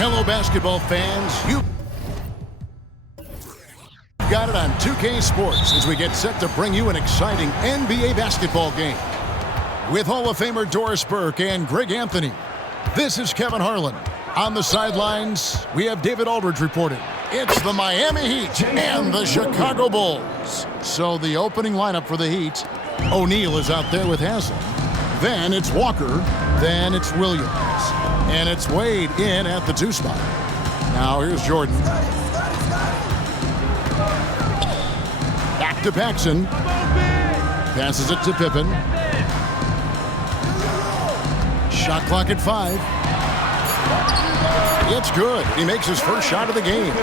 Hello, basketball fans. You got it on 2K Sports as we get set to bring you an exciting NBA basketball game. With Hall of Famer Doris Burke and Greg Anthony, this is Kevin Harlan. On the sidelines, we have David Aldridge reporting. It's the Miami Heat and the Chicago Bulls. So the opening lineup for the Heat, O'Neal is out there with Haslem. Then it's Walker. Then it's Williams. And it's Wade in at the 2 spot. Now here's Jordan. Back to Paxson. Passes it to Pippen. Shot clock at 5. It's good. He makes his first shot of the game.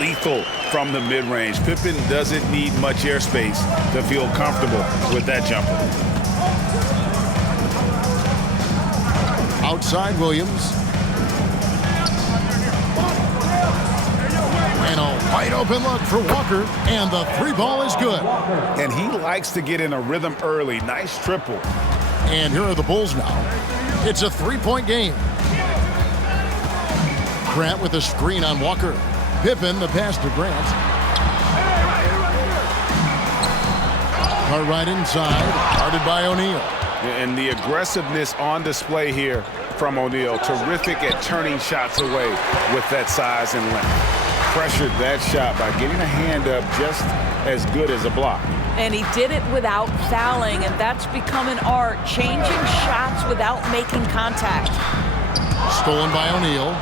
Lethal from the mid-range. Pippen doesn't need much airspace to feel comfortable with that jumper. Outside Williams. And a wide open look for Walker. And the 3 ball is good. And he likes to get in a rhythm early. Nice triple. And here are the Bulls now. It's a 3-point game. Grant with a screen on Walker. Pippen, the pass to Grant. Cartwright inside, guarded by O'Neal. And the aggressiveness on display here from O'Neal. Terrific at turning shots away with that size and length. Pressured that shot by getting a hand up just as good as a block. And he did it without fouling, and that's become an art, changing shots without making contact. Stolen by O'Neal.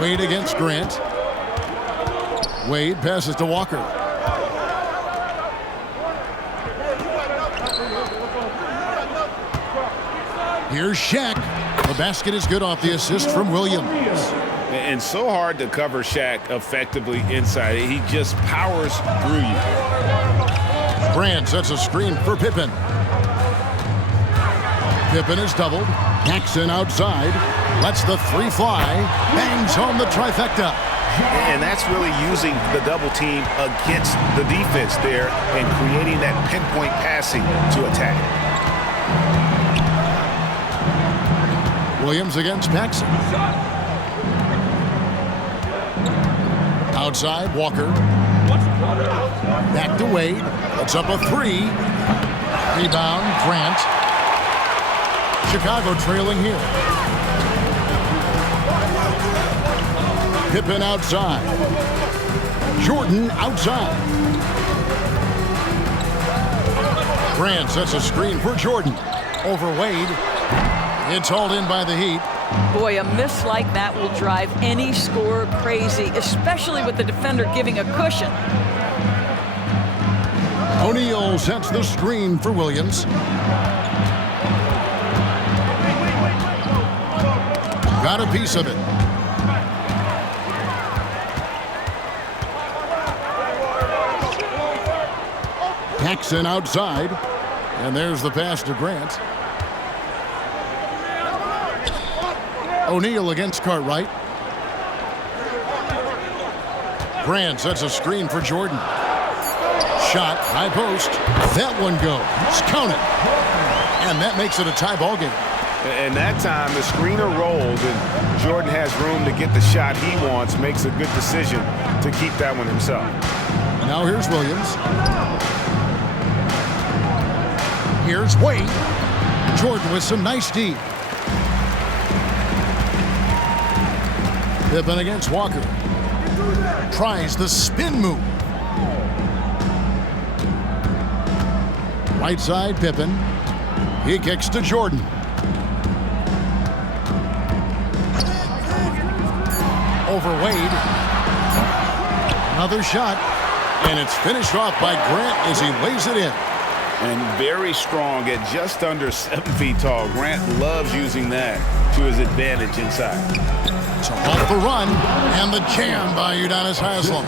Wade against Grant. Wade passes to Walker. Here's Shaq. The basket is good off the assist from Williams. And so hard to cover Shaq effectively inside. He just powers through you. Grant sets a screen for Pippen. Pippen is doubled. Paxson outside. Lets the 3 fly. Bangs home the trifecta. And that's really using the double team against the defense there and creating that pinpoint passing to attack. Williams against Paxson. Outside, Walker. Back to Wade. Puts up a 3. Rebound, Grant. Chicago trailing here. Pippen outside. Jordan outside. Grant sets a screen for Jordan. Over Wade. It's hauled in by the Heat. Boy, a miss like that will drive any scorer crazy, especially with the defender giving a cushion. O'Neal sets the screen for Williams. Got a piece of it. Paxson outside. And there's the pass to Grant. O'Neal against Cartwright. Grant sets a screen for Jordan. Shot, high post. That one goes. Count it. And that makes it a tie ball game. And that time, the screener rolls, and Jordan has room to get the shot he wants, makes a good decision to keep that one himself. Now here's Williams. Here's Wade. Jordan with some nice D. Pippen against Walker. Tries the spin move. Right side, Pippen. He kicks to Jordan. Over Wade. Another shot. And it's finished off by Grant as he lays it in. And very strong at just under 7 feet tall. Grant loves using that to his advantage inside. So off the run, and the jam by Udonis Haslem.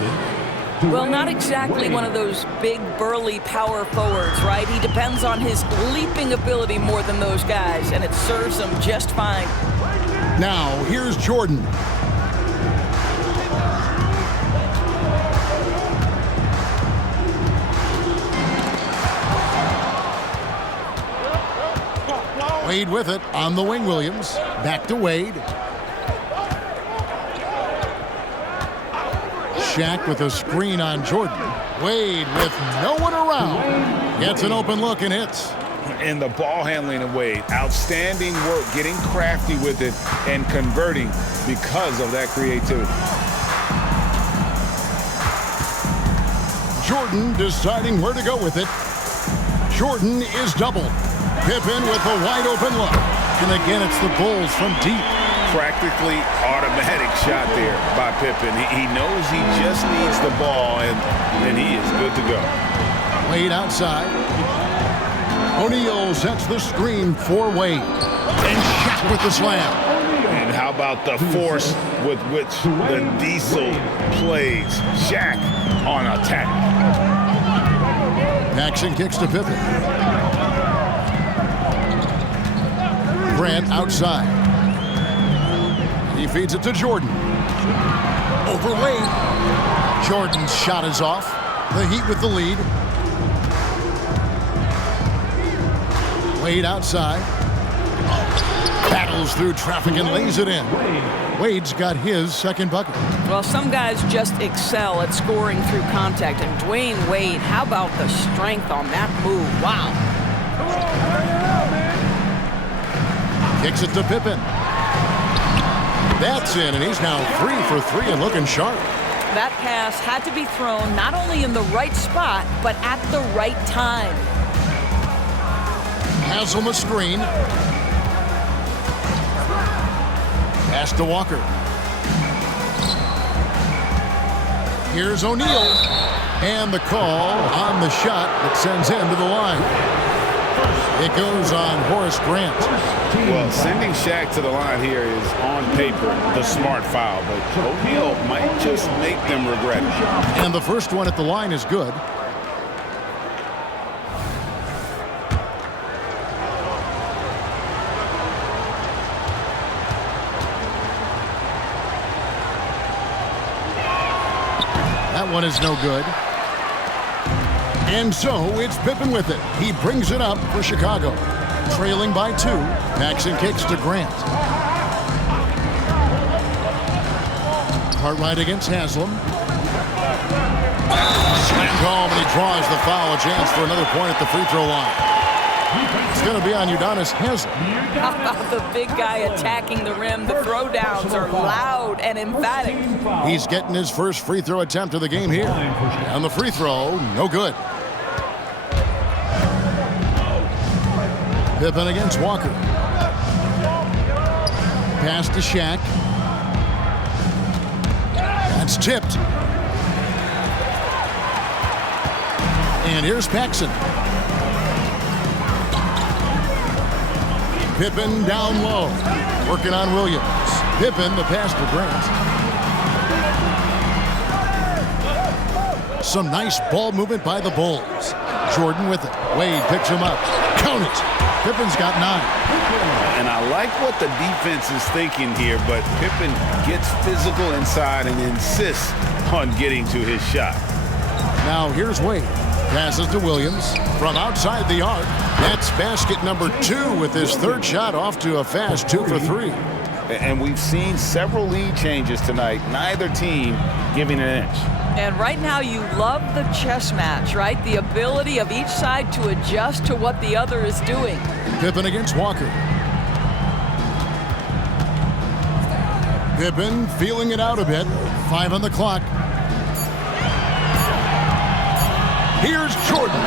Well, not exactly one of those big, burly power forwards, right? He depends on his leaping ability more than those guys, and it serves him just fine. Now, here's Jordan. Wade with it on the wing, Williams. Back to Wade. Shaq with a screen on Jordan. Wade with no one around. Gets an open look and hits. And the ball handling of Wade. Outstanding work, getting crafty with it and converting because of that creativity. Jordan deciding where to go with it. Jordan is doubled. Pippen with a wide open look. And again, it's the Bulls from deep. Practically automatic shot there by Pippen. He knows he just needs the ball, and he is good to go. Wade outside. O'Neal sets the screen for Wade. And Shaq with the slam. And how about the force with which the Diesel plays? Shaq on attack. Paxson kicks to Pippen. Grant outside. He feeds it to Jordan. Over Wade. Jordan's shot is off. The Heat with the lead. Wade outside. Battles through traffic and lays it in. Wade's got his second bucket. Well, some guys just excel at scoring through contact. And Dwayne Wade, how about the strength on that move? Wow. Kicks it to Pippen. That's in, and he's now 3 for 3 and looking sharp. That pass had to be thrown not only in the right spot, but at the right time. Haslem a screen. Pass to Walker. Here's O'Neal. And the call on the shot that sends him to the line. It goes on Horace Grant. Well, sending Shaq to the line here is on paper the smart foul, but O'Neal might just make them regret it. And the first one at the line is good. That one is no good. And so it's Pippen with it. He brings it up for Chicago. Trailing by 2. Paxson kicks to Grant. Cartwright against Haslem. Slam home, and he draws the foul. A chance for another point at the free throw line. It's going to be on Udonis Haslem. How about the big guy attacking the rim? The throwdowns are loud and emphatic. He's getting his first free throw attempt of the game here. And the free throw, no good. Pippen against Walker. Pass to Shaq. That's tipped. And here's Paxson. Pippen down low. Working on Williams. Pippen, the pass to Grant. Some nice ball movement by the Bulls. Jordan with it. Wade picks him up. Count it. Pippen's got 9. And I like what the defense is thinking here, but Pippen gets physical inside and insists on getting to his shot. Now here's Wade. Passes to Williams from outside the arc. That's basket number 2 with his third shot off to a fast 2 for 3. And we've seen several lead changes tonight, neither team giving an inch. And right now you love the chess match, right? The ability of each side to adjust to what the other is doing. Pippen against Walker. Pippen feeling it out a bit. 5 on the clock. Here's Jordan.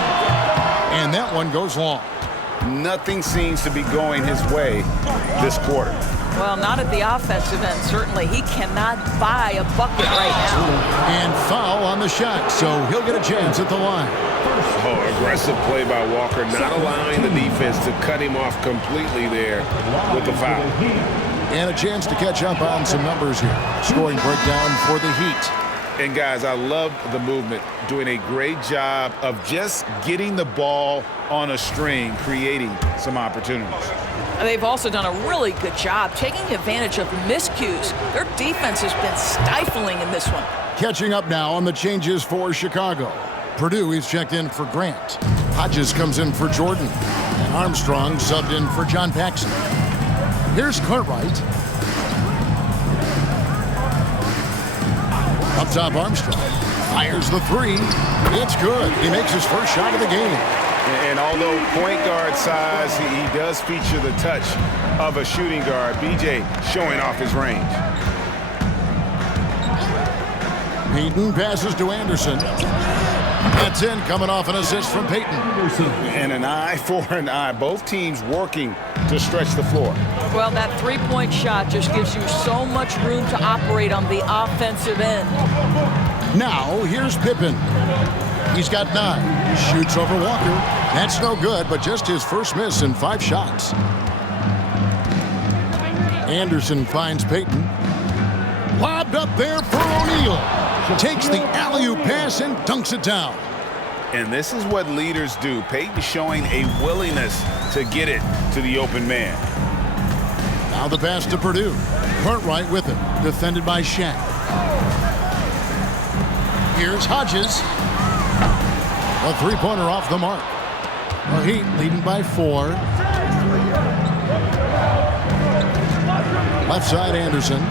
And that one goes long. Nothing seems to be going his way this quarter. Well, not at the offensive end, certainly. He cannot buy a bucket right now. And foul on the shot, so he'll get a chance at the line. Oh, aggressive play by Walker, not allowing the defense to cut him off completely there with the foul. And a chance to catch up on some numbers here. Scoring breakdown for the Heat. And guys, I love the movement, doing a great job of just getting the ball on a string, creating some opportunities. They've also done a really good job taking advantage of miscues. Their defense has been stifling in this one. Catching up now on the changes for Chicago. Purdue is checked in for Grant. Hodges comes in for Jordan. Armstrong subbed in for John Paxson. Here's Cartwright. Up top, Armstrong fires the three. It's good. He makes his first shot of the game. And although point guard size, he does feature the touch of a shooting guard. BJ showing off his range. Payton passes to Anderson. That's in, coming off an assist from Payton. And an eye for an eye. Both teams working to stretch the floor. Well, that three-point shot just gives you so much room to operate on the offensive end. Now, here's Pippen. He's got 9. Shoots over Walker. That's no good, but just his first miss in 5 shots. Anderson finds Payton. Lobbed up there for O'Neal. Takes the alley-oop pass and dunks it down. And this is what leaders do. Payton showing a willingness to get it to the open man. Now the pass to Purdue. Cartwright with it. Defended by Shaq. Here's Hodges. A three-pointer off the mark. The Heat leading by 4. Left side, Anderson.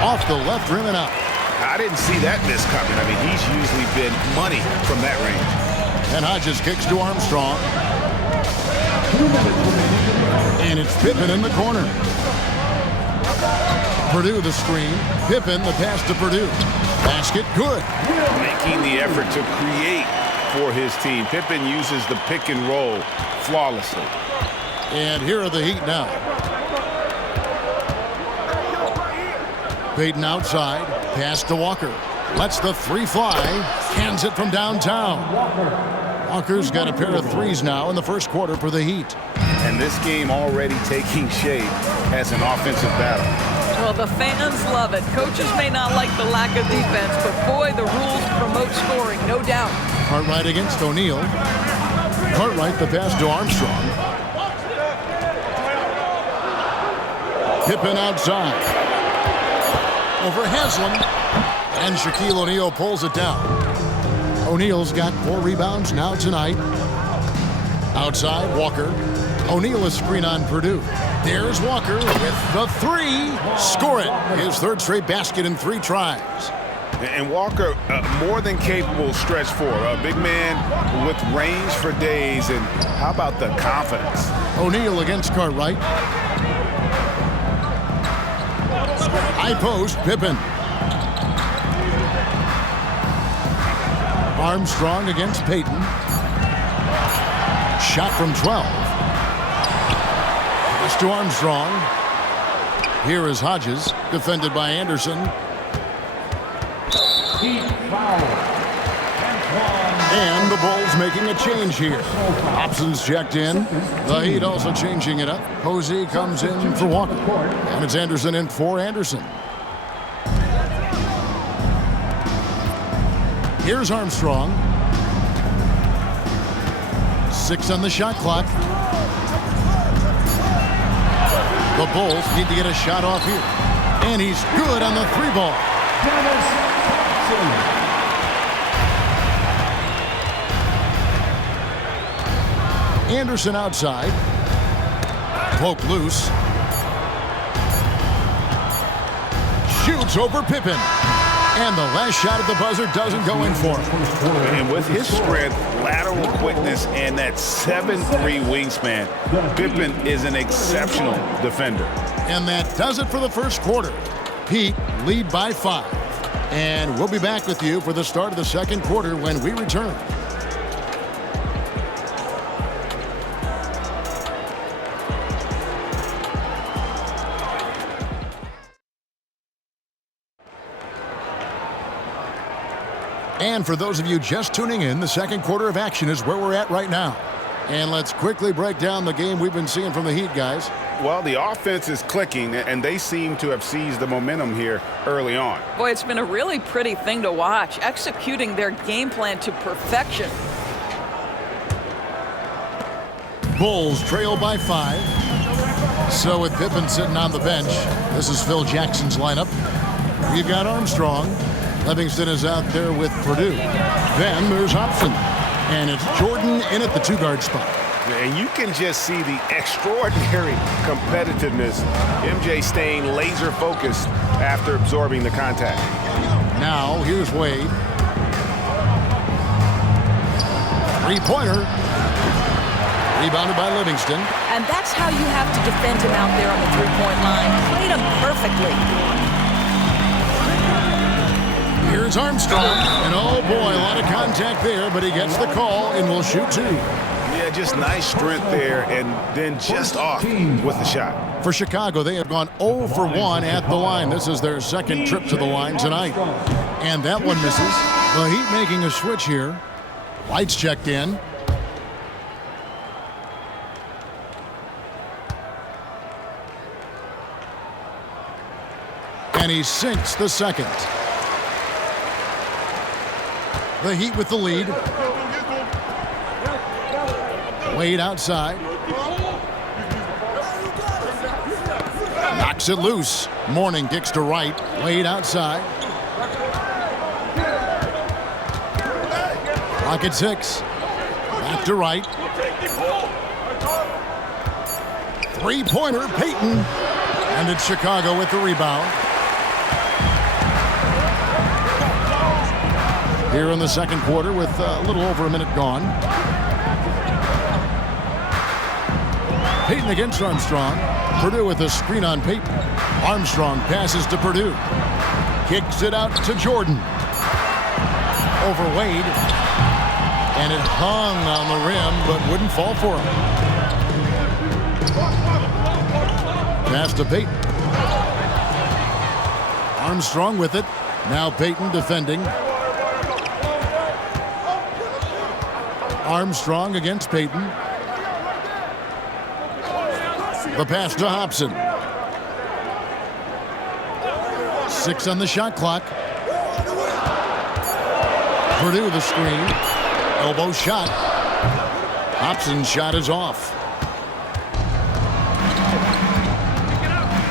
Off the left rim and out. I didn't see that miss coming. I mean, he's usually been money from that range. And Hodges kicks to Armstrong. And it's Pippen in the corner. Purdue the screen. Pippen the pass to Purdue. Basket good. Making the effort to create for his team. Pippen uses the pick and roll flawlessly. And here are the Heat now. Payton outside. Pass to Walker. Lets the three fly. Cans it from downtown. Walker's got a pair of threes now in the first quarter for the Heat. And this game already taking shape as an offensive battle. Well, the fans love it. Coaches may not like the lack of defense, but boy, the rules promote scoring, no doubt. Cartwright against O'Neal. Cartwright the pass to Armstrong. Pippen outside. Over Haslam. And Shaquille O'Neal pulls it down. O'Neal's got 4 rebounds now tonight. Outside, Walker. O'Neal a screen on Purdue. There's Walker with the 3. Score it. His 3rd straight basket in 3 tries. And Walker, more than capable stretch 4. A big man with range for days. And how about the confidence? O'Neal against Cartwright. High post, Pippen. Armstrong against Payton. Shot from 12. Pass to Armstrong. Here is Hodges, defended by Anderson. And the Bulls making a change here. Hobson's checked in. The Heat also changing it up. Posey comes in for Walker. And it's Anderson in for Anderson. Here's Armstrong. 6 on the shot clock. The Bulls need to get a shot off here. And he's good on the 3 ball. Anderson outside. Poke loose. Shoots over Pippen. And the last shot at the buzzer doesn't go in for him. And with his strength, lateral quickness, and that 7'3" wingspan, Pippen is an exceptional defender. And that does it for the first quarter. Heat lead by 5. And we'll be back with you for the start of the second quarter when we return. And for those of you just tuning in, the second quarter of action is where we're at right now. And let's quickly break down the game we've been seeing from the Heat, guys. Well, the offense is clicking, and they seem to have seized the momentum here early on. Boy, it's been a really pretty thing to watch, executing their game plan to perfection. Bulls trail by 5. So with Pippen sitting on the bench, this is Phil Jackson's lineup. We've got Armstrong. Livingston is out there with Purdue. Then there's Hobson. And it's Jordan in at the 2-guard spot. And you can just see the extraordinary competitiveness. MJ staying laser focused after absorbing the contact. Now, here's Wade. Three-pointer. Rebounded by Livingston. And that's how you have to defend him out there on the three-point line. Played him perfectly. Here's Armstrong. And oh boy, a lot of contact there, but he gets the call and will shoot two. Yeah, just nice strength there, and then just off with the shot. For Chicago, they have gone 0 for 1 at the line. This is their second trip to the line tonight. And that one misses. The Heat making a switch here. Lights checked in. And he sinks the second. The Heat with the lead. Wade outside. Knocks it loose. Mourning kicks to right. Wade outside. Clock at 6. Back to right. Three-pointer, Payton. And it's Chicago with the rebound. Here in the second quarter with a little over a minute gone. Payton against Armstrong. Purdue with a screen on Payton. Armstrong passes to Purdue. Kicks it out to Jordan. Over Wade. And it hung on the rim, but wouldn't fall for him. Pass to Payton. Armstrong with it. Now Payton defending. Armstrong against Payton. The pass to Hobson. 6 on the shot clock. Purdue the screen. Elbow shot. Hobson's shot is off.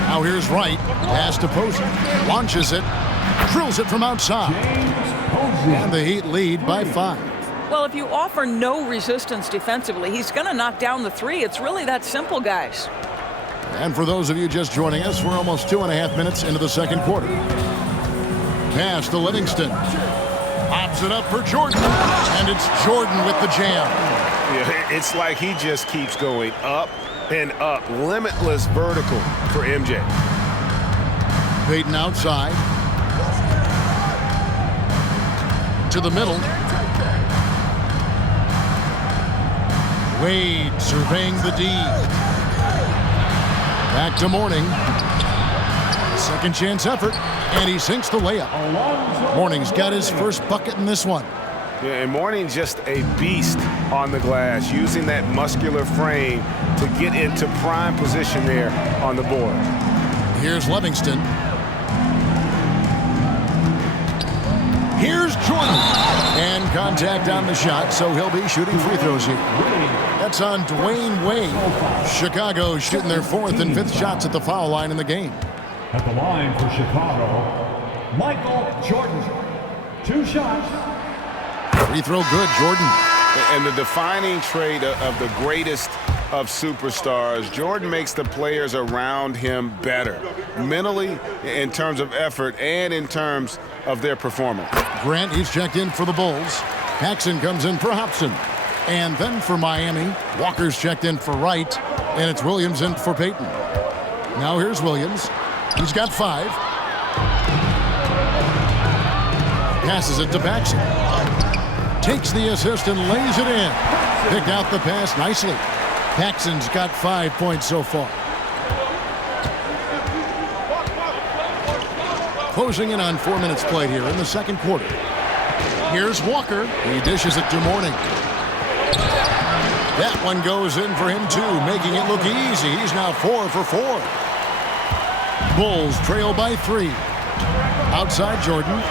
Now here's Wright. Pass to Posey. Launches it. Drills it from outside. And the Heat lead by 5. Well, if you offer no resistance defensively, he's going to knock down the three. It's really that simple, guys. And for those of you just joining us, we're almost 2.5 minutes into the second quarter. Pass to Livingston. Pops it up for Jordan. And it's Jordan with the jam. Yeah, it's like he just keeps going up and up. Limitless vertical for MJ. Payton outside. To the middle. Wade surveying the D. Back to Mourning. Second chance effort, and he sinks the layup. Mourning's got his first bucket in this one. Yeah, and Mourning just a beast on the glass, using that muscular frame to get into prime position there on the board. Here's Livingston. Here's Jordan. And contact on the shot, so he'll be shooting free throws here. That's on Dwayne Wade. Chicago shooting their 4th and 5th shots at the foul line in the game. At the line for Chicago, Michael Jordan. 2 shots. Free throw good, Jordan. And the defining trait of the greatest of superstars, Jordan makes the players around him better, mentally, in terms of effort, and in terms of their performance. Grant, he's checked in for the Bulls. Paxson comes in for Hobson. And then for Miami, Walker's checked in for Wright, and it's Williams in for Payton. Now here's Williams. He's got 5. Passes it to Paxson. Takes the assist and lays it in. Picked out the pass nicely. Paxson's got 5 points so far. Closing in on 4 minutes played here in the second quarter. Here's Walker. He dishes it to Mourning. That one goes in for him too, making it look easy. He's now 4 for 4. Bulls trail by 3. Outside Jordan.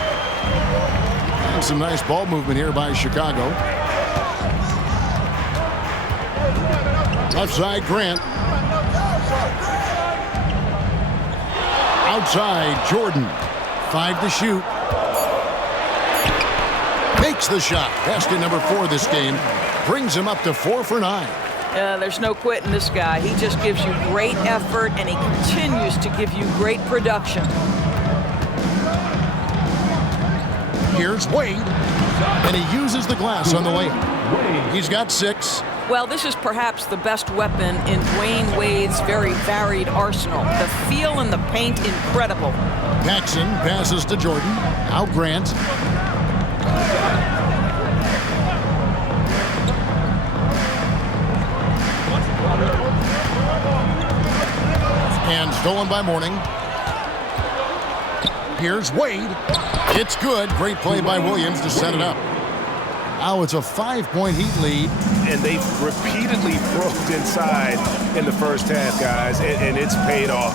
And some nice ball movement here by Chicago. Left side Grant. Outside Jordan. 5 to shoot. Makes the shot. Basket number 4 this game. Brings him up to 4 for 9. There's no quitting this guy. He just gives you great effort, and he continues to give you great production. Here's Wade, and he uses the glass on the layup. He's got 6. Well, this is perhaps the best weapon in Dwayne Wade's very varied arsenal. The feel in the paint, incredible. Paxson passes to Jordan. Out Grant. And stolen by Mourning. Here's Wade. It's good. Great play by Williams to set it up. Now it's a 5-point Heat lead. And they've repeatedly broke inside in the first half, guys, and it's paid off.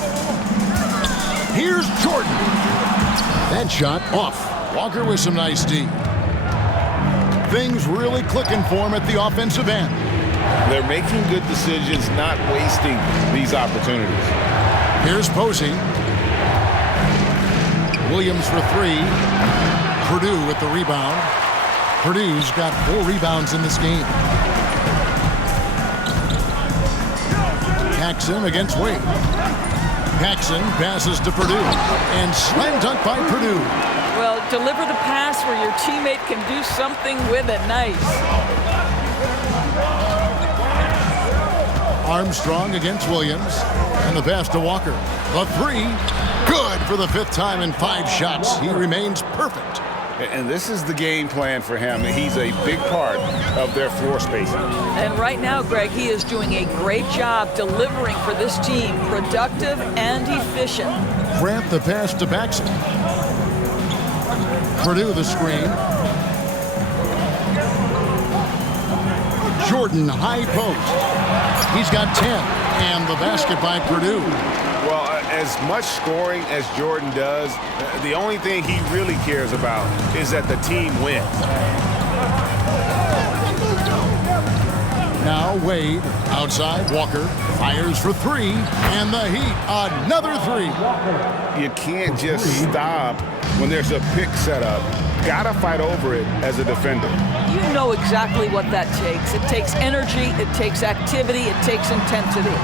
Here's Jordan. That shot off. Walker with some nice D. Things really clicking for him at the offensive end. They're making good decisions, not wasting these opportunities. Here's Posey. Williams for 3. Purdue with the rebound. Purdue's got 4 rebounds in this game. Paxson against Wade. Paxson passes to Purdue. And slam dunk by Purdue. Well, deliver the pass where your teammate can do something with it. Nice. Armstrong against Williams. And the pass to Walker. The 3. Good for the 5th time in 5 shots. He remains perfect. And this is the game plan for him. He's a big part of their floor spacing. And right now, Greg, he is doing a great job delivering for this team. Productive and efficient. Grant the pass to Paxson. Purdue the screen. Jordan high post. He's got 10. And the basket by Purdue. Well, as much scoring as Jordan does, the only thing he really cares about is that the team wins. Now Wade outside. Walker fires for 3. And the Heat, another 3. You can't just stop when there's a pick set up. Gotta fight over it as a defender. You know exactly what that takes. It takes energy, it takes activity, it takes intensity.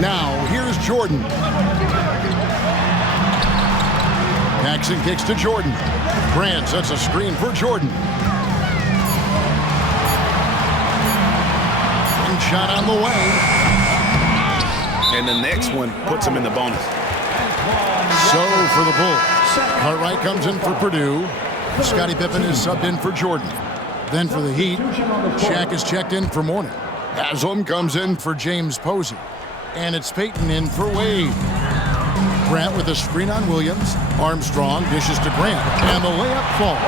Now, here's Jordan. Paxson kicks to Jordan. Grant sets a screen for Jordan. And shot on the way. And the next one puts him in the bonus. So for the Bulls, Cartwright comes in for Purdue. Scottie Pippen is subbed in for Jordan. Then for the Heat, Shaq is checked in for Mourning. Haslam comes in for James Posey. And it's Payton in for Wade. Grant with a screen on Williams. Armstrong dishes to Grant. And the layup falls.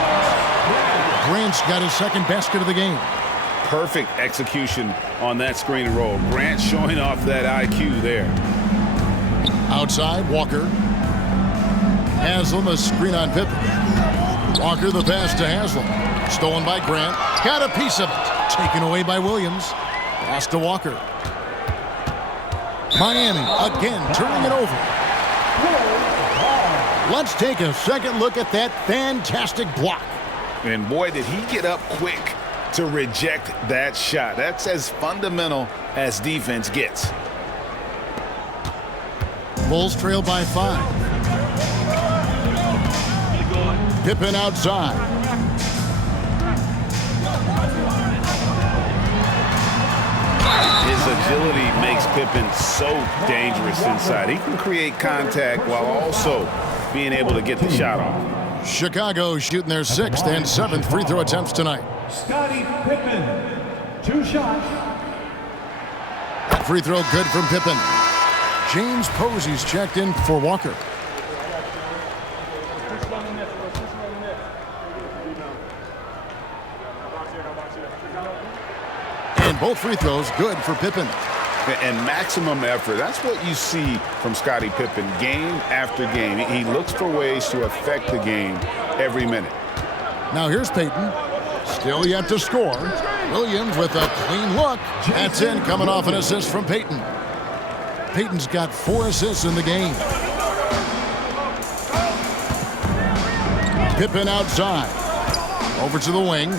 Grant's got his 2nd basket of the game. Perfect execution on that screen and roll. Grant showing off that IQ there. Outside, Walker. Haslam a screen on Pippen. Walker the pass to Haslam. Stolen by Grant. Got a piece of it. Taken away by Williams. Pass to Walker. Miami again turning it over. Let's take a second look at that fantastic block. And boy, did he get up quick to reject that shot. That's as fundamental as defense gets. Bulls trail by 5. Pippen outside. His agility makes Pippen so dangerous inside. He can create contact while also being able to get the shot off. Chicago shooting their 6th and 7th free throw attempts tonight. Scottie Pippen, 2 shots. That free throw good from Pippen. James Posey's checked in for Walker. And both free throws good for Pippen. And maximum effort. That's what you see from Scottie Pippen game after game. He looks for ways to affect the game every minute. Now here's Payton. Still yet to score. Williams with a clean look. That's in, coming off an assist from Payton. Payton's got 4 assists in the game. Pippen outside. Over to the wing.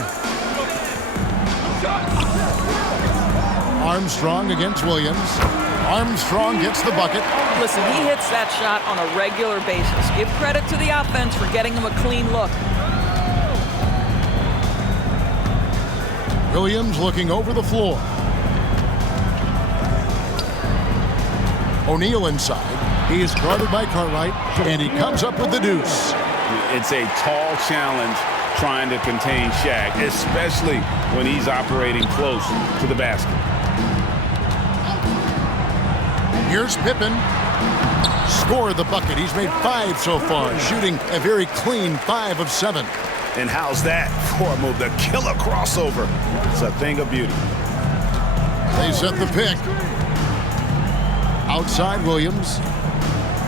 Armstrong against Williams. Armstrong gets the bucket. Listen, he hits that shot on a regular basis. Give credit to the offense for getting him a clean look. Williams looking over the floor. O'Neal inside. He is guarded by Cartwright, and he comes up with the deuce. It's a tall challenge trying to contain Shaq, especially when he's operating close to the basket. Here's Pippen. Scored the bucket. He's made 5 so far, shooting a very clean 5 of 7. And how's that for a move? The killer crossover. It's a thing of beauty. They set the pick. Outside Williams.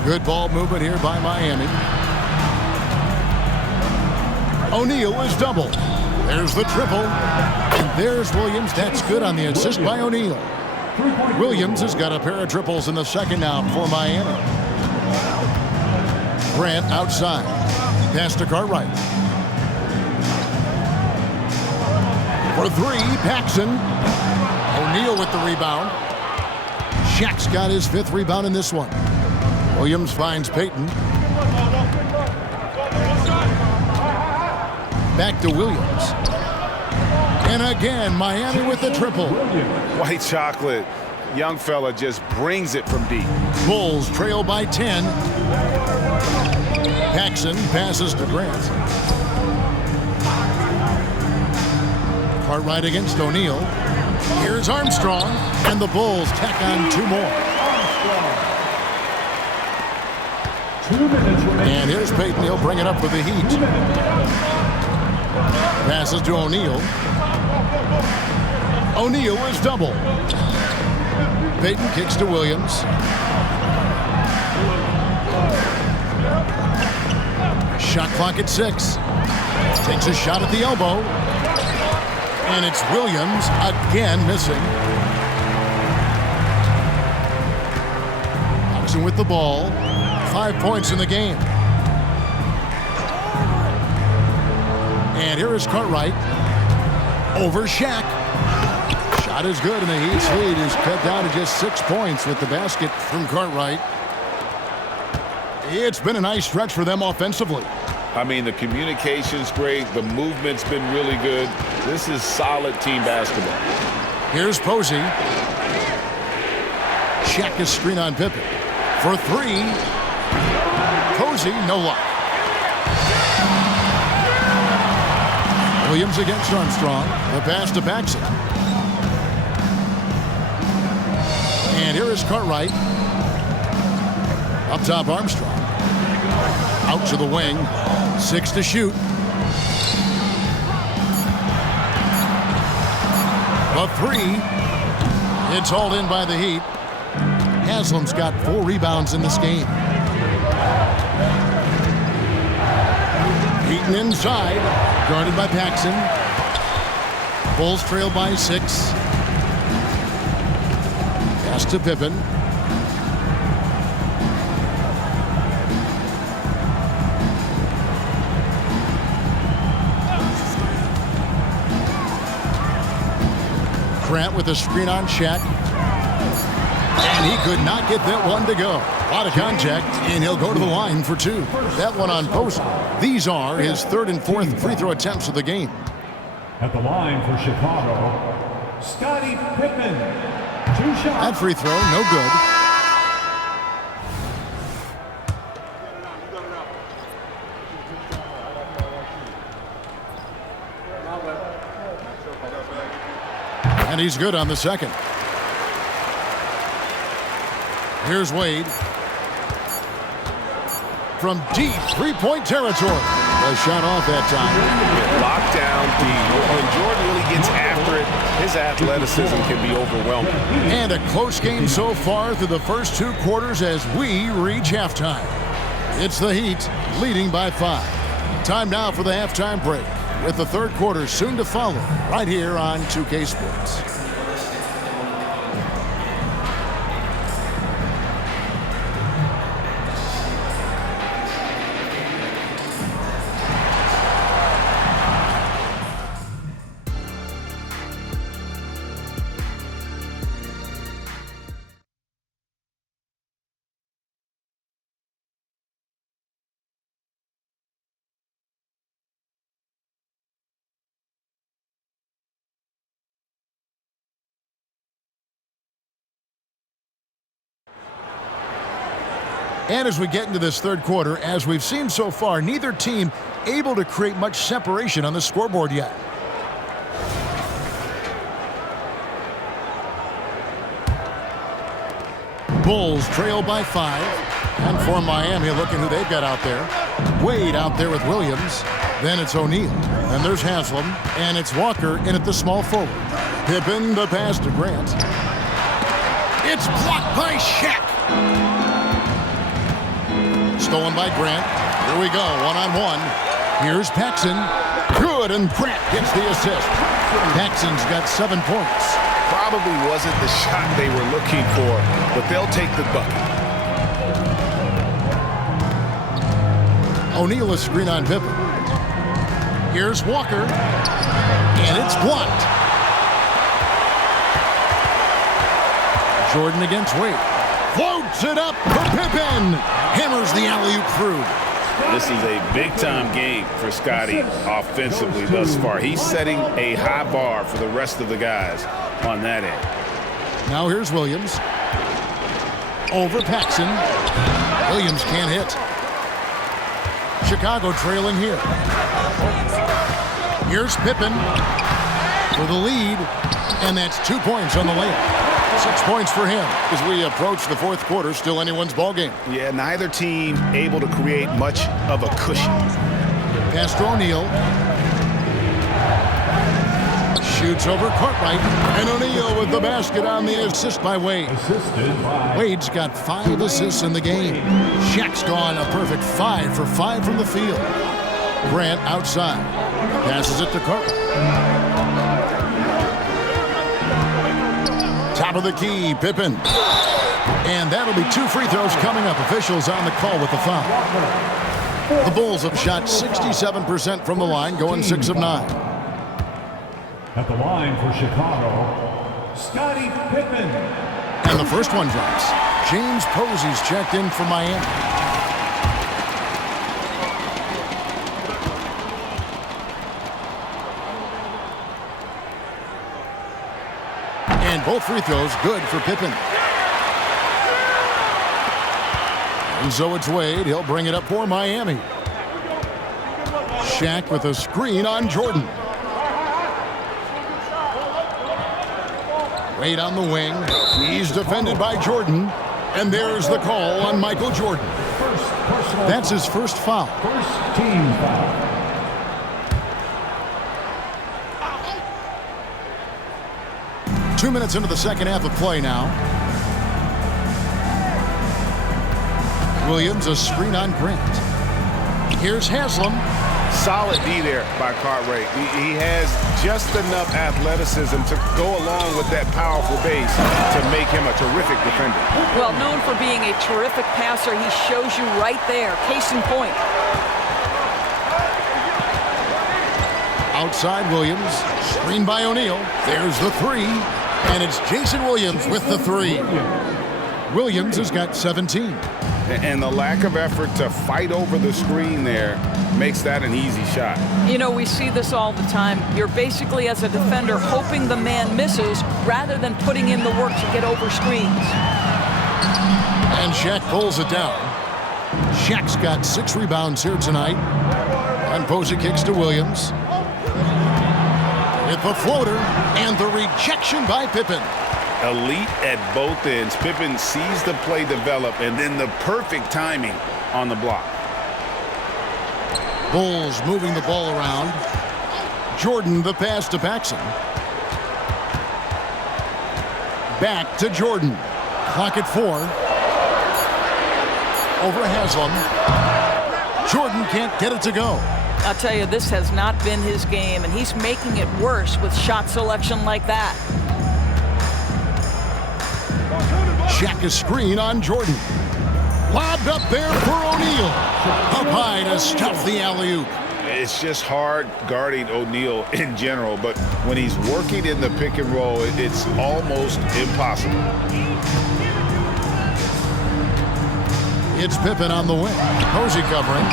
Good ball movement here by Miami. O'Neal is double. There's the triple. And there's Williams. That's good on the assist by O'Neal. Williams has got a pair of triples in the second now for Miami. Grant outside. Pass to Cartwright. For 3, Paxson. O'Neal with the rebound. Shaq's got his 5th rebound in this one. Williams finds Payton. Back to Williams. And again, Miami with the triple. White chocolate. Young fella just brings it from deep. Bulls trail by 10. Paxson passes to Grant. Cartwright against O'Neal. Here's Armstrong, and the Bulls tack on 2 more. 2 minutes remaining. And here's Payton. He'll bring it up with the Heat. Passes to O'Neal. O'Neal is double. Payton kicks to Williams. Shot clock at 6. Takes a shot at the elbow. And it's Williams again missing. Paxson with the ball. 5 points in the game. And here is Cartwright. Over Shaq. Shot is good, and the Heat's lead is cut down to just 6 points with the basket from Cartwright. It's been a nice stretch for them offensively. I mean, the communication's great. The movement's been really good. This is solid team basketball. Here's Posey. Shaq is screen on Pippen. For 3. Posey, no luck. Williams against Armstrong. The pass to Paxson. And here is Cartwright. Up top, Armstrong. Out to the wing. 6 to shoot. A 3. It's hauled in by the Heat. Haslam's got 4 rebounds in this game. Heaton inside. Guarded by Paxson. Bulls trail by 6. Pass to Pippen. Grant with a screen on Shaq. And he could not get that one to go. A lot of contact, and he'll go to the line for 2. That one on post. These are his 3rd and 4th free throw attempts of the game. At the line for Chicago, Scottie Pippen. 2 shots. That free throw, no good. And he's good on the second. Here's Wade. From deep 3-point territory. A shot off that time. Locked down deep. When Jordan really gets after it, his athleticism can be overwhelming. And a close game so far through the first 2 quarters as we reach halftime. It's the Heat leading by 5. Time now for the halftime break, with the 3rd quarter soon to follow right here on 2K Sports. And as we get into this third quarter, as we've seen so far, neither team able to create much separation on the scoreboard yet. Bulls trail by 5. And for Miami, look at who they've got out there. Wade out there with Williams. Then it's O'Neal. And there's Haslam. And it's Walker in at the small forward. Pippen, the pass to Grant. It's blocked by Shaq. Stolen by Grant. Here we go, one-on-one. Here's Paxson. Good, and Grant gets the assist. Paxson's got 7 points. Probably wasn't the shot they were looking for, but they'll take the bucket. O'Neal a screen on Pippen. Here's Walker. And it's blocked. Jordan against Wade. Floats it up for Pippen. Hammers the alley-oop through. This is a big-time game for Scotty offensively thus far. He's setting a high bar for the rest of the guys on that end. Now here's Williams. Over Paxson. Williams can't hit. Chicago trailing here. Here's Pippen for the lead. And that's 2 points on the layup. 6 points for him as we approach the fourth quarter. Still anyone's ball game. Yeah, neither team able to create much of a cushion. Pass to O'Neal. Shoots over Cartwright. And O'Neal with the basket on the assist by Wade. Wade's got 5 assists in the game. Shaq's gone a perfect 5 for 5 from the field. Grant outside. Passes it to Cartwright. Top of the key, Pippen. And that'll be 2 free throws coming up. Officials on the call with the foul. The Bulls have shot 67% from the line, going 6 of 9. At the line for Chicago, Scottie Pippen. And the first one drops. James Posey's checked in for Miami. And both free throws good for Pippen. And so it's Wade. He'll bring it up for Miami. Shaq with a screen on Jordan. Wade on the wing. He's defended by Jordan. And there's the call on Michael Jordan. That's his first foul. First team foul. Two minutes into the second half of play now. Williams a screen on Grant. Here's Haslam. Solid D there by Cartwright. He has just enough athleticism to go along with that powerful base to make him a terrific defender. Well, known for being a terrific passer, he shows you right there. Case in point. Outside Williams. Screen by O'Neal. There's the 3. And it's Jason Williams with the 3. Williams has got 17. And the lack of effort to fight over the screen there makes that an easy shot. You know, we see this all the time. You're basically, as a defender, hoping the man misses rather than putting in the work to get over screens. And Shaq pulls it down. Shaq's got 6 rebounds here tonight. And Posey kicks to Williams. With the floater and the rejection by Pippen. Elite at both ends. Pippen sees the play develop and then the perfect timing on the block. Bulls moving the ball around. Jordan the pass to Paxson. Back to Jordan. Clock at 4. Over Haslam. Jordan can't get it to go. I'll tell you, this has not been his game, and he's making it worse with shot selection like that. Shaq a screen on Jordan. Lobbed up there for O'Neal. Up high to stuff the alley-oop. It's just hard guarding O'Neal in general, but when he's working in the pick and roll, it's almost impossible. It's Pippen on the wing. Posey covering.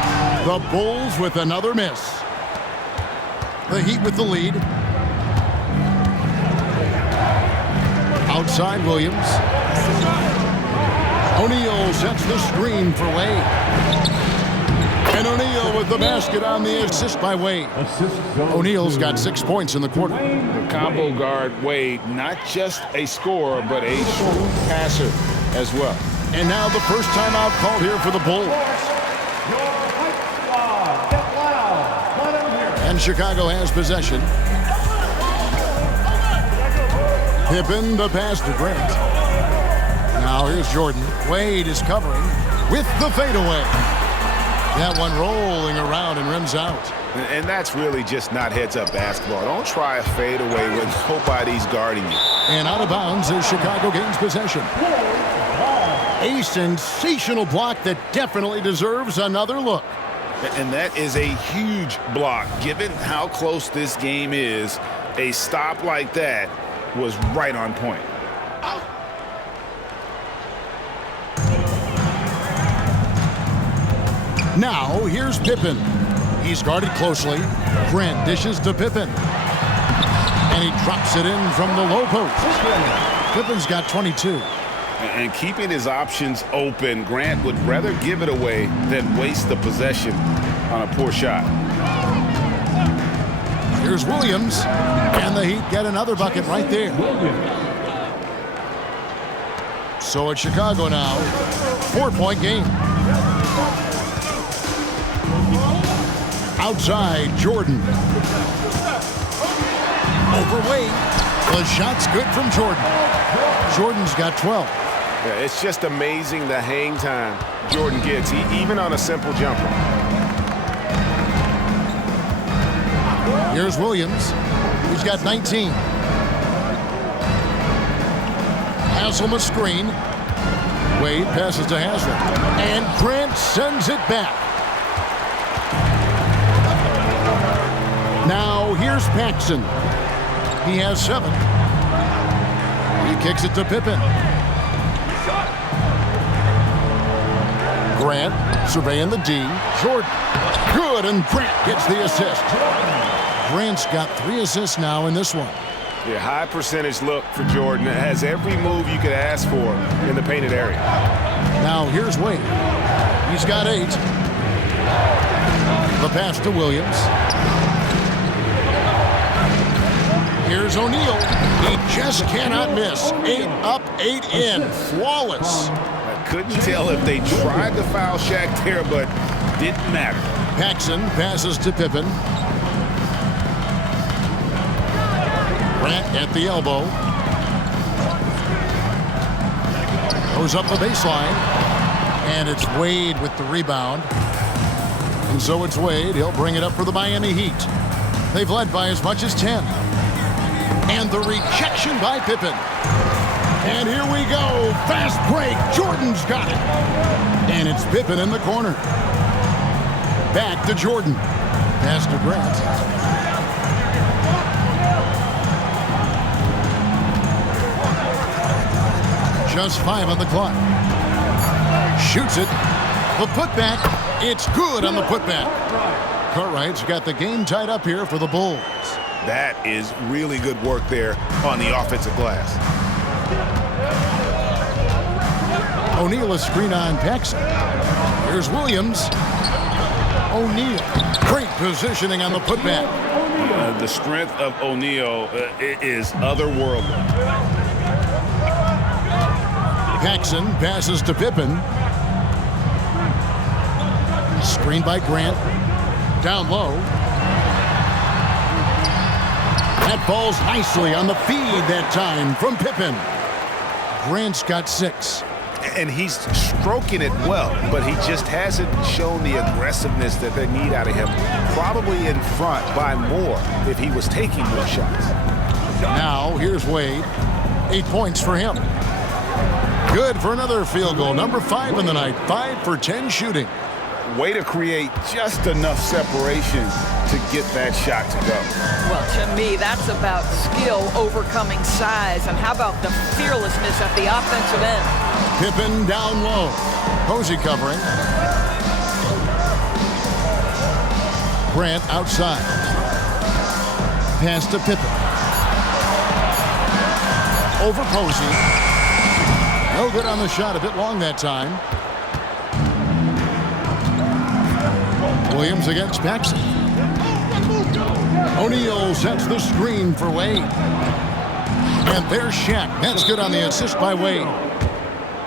The Bulls with another miss. The Heat with the lead. Outside Williams. O'Neal sets the screen for Wade. And O'Neal with the basket on the assist by Wade. O'Neal's got 6 points in the quarter. The combo guard, Wade, not just a scorer, but a shrewd passer as well. And now the first timeout called here for the Bulls. And Chicago has possession. Pippen, the pass to Grant. Now here's Jordan. Wade is covering with the fadeaway. That one rolling around and rims out. And that's really just not heads-up basketball. Don't try a fadeaway when nobody's guarding you. And out of bounds as Chicago gains possession. A sensational block that definitely deserves another look. And that is a huge block. Given how close this game is, a stop like that was right on point. Now, here's Pippen. He's guarded closely. Grant dishes to Pippen. And he drops it in from the low post. Pippen's got 22. And keeping his options open, Grant would rather give it away than waste the possession on a poor shot. Here's Williams. And the Heat get another bucket right there. So it's Chicago now. 4-point game. Outside, Jordan. Over Wade. The shot's good from Jordan. Jordan's got 12. Yeah, it's just amazing the hang time Jordan gets, even on a simple jumper. Here's Williams. He's got 19. Haslam a screen. Wade passes to Haslam. And Grant sends it back. Now here's Paxson. He has 7. He kicks it to Pippen. Grant surveying the D. Jordan. Good, and Grant gets the assist. Grant's got 3 assists now in this one. Yeah, high percentage look for Jordan. It has every move you could ask for in the painted area. Now here's Wade. He's got 8. The pass to Williams. Here's O'Neal. He just cannot miss. 8 up, 8 in. Flawless. I couldn't tell if they tried to foul Shaq there, but didn't matter. Paxson passes to Pippen. Grant at the elbow. Goes up the baseline. And it's Wade with the rebound. And so it's Wade. He'll bring it up for the Miami Heat. They've led by as much as 10. And the rejection by Pippen. And here we go. Fast break. Jordan's got it. And it's Pippen in the corner. Back to Jordan. Pass to Grant. Just 5 on the clock. Shoots it. The putback. It's good on the putback. Cartwright's got the game tied up here for the Bulls. That is really good work there on the offensive glass. O'Neal a screen on Paxson. Here's Williams. O'Neal. Great positioning on the putback. The strength of O'Neal is otherworldly. Paxson passes to Pippen. Screen by Grant. Down low. That falls nicely on the feed that time from Pippen. Grant's got 6. And he's stroking it well, but he just hasn't shown the aggressiveness that they need out of him. Probably in front by more if he was taking more shots. Now, here's Wade. 8 points for him. Good for another field goal. Number 5 in the night. 5 for 10 shooting. Way to create just enough separation to get that shot to go. Well, to me, that's about skill overcoming size. And how about the fearlessness at the offensive end? Pippen down low. Posey covering. Grant outside. Pass to Pippen. Over Posey. No good on the shot. A bit long that time. Williams against Paxson. O'Neal sets the screen for Wade. And there's Shaq. That's good on the assist by Wade.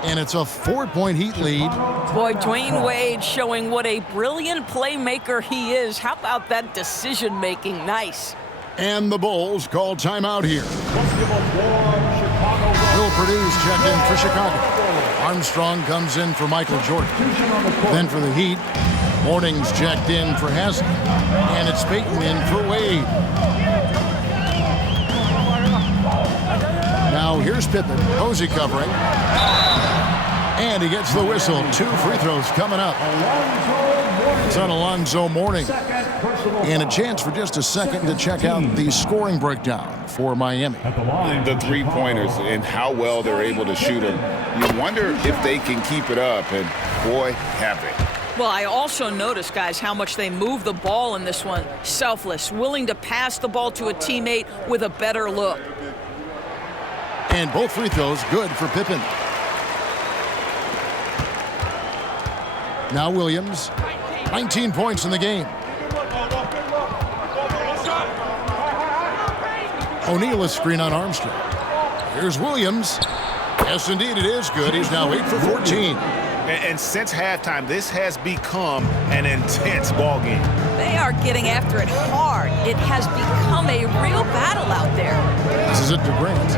And it's a 4-point Heat lead. Boy, Dwayne Wade showing what a brilliant playmaker he is. How about that decision-making? Nice. And the Bulls call timeout here. Will Purdue's checked in for Chicago. Armstrong comes in for Michael Jordan. Then for the Heat, Morning's checked in for Haslem. And it's Payton in for Wade. Now here's Pippen. Posey covering. And he gets the whistle. 2 free throws coming up. It's on Alonzo Mourning. And a chance for just a second to check out the scoring breakdown for Miami. The three-pointers and how well they're able to shoot them. You wonder if they can keep it up, and boy, have they. Well, I also noticed, guys, how much they move the ball in this one. Selfless, willing to pass the ball to a teammate with a better look. And both free throws good for Pippen. Now Williams, 19 points in the game. O'Neal a screen on Armstrong. Here's Williams. Yes, indeed, it is good. He's now 8 for 14. And since halftime, this has become an intense ball game. They are getting after it hard. It has become a real battle out there. This is it to Grant.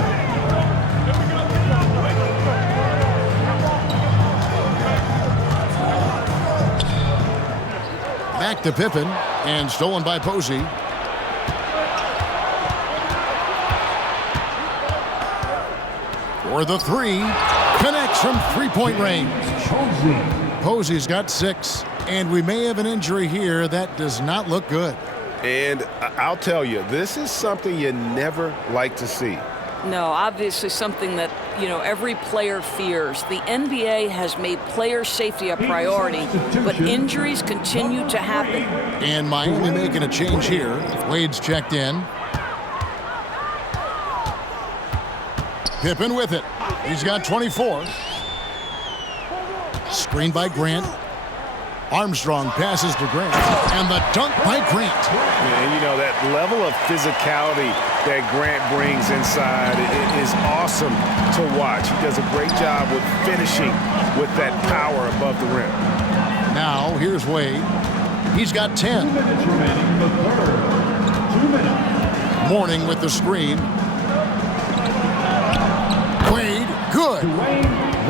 Back to Pippen, and stolen by Posey. For the three, connects from three-point range. Posey's got 6, and we may have an injury here. That does not look good. And I'll tell you, this is something you never like to see. No, obviously something that, every player fears. The NBA has made player safety a priority, but injuries continue to happen. And Miami making a change here. Wade's checked in. Pippen with it. He's got 24. Screened by Grant. Armstrong passes to Grant. And the dunk by Grant. And that level of physicality that Grant brings inside is awesome to watch. He does a great job with finishing with that power above the rim. Now, here's Wade. He's got 10. 2 minutes remaining in the third. 2 minutes. Mourning with the screen. Wade, good.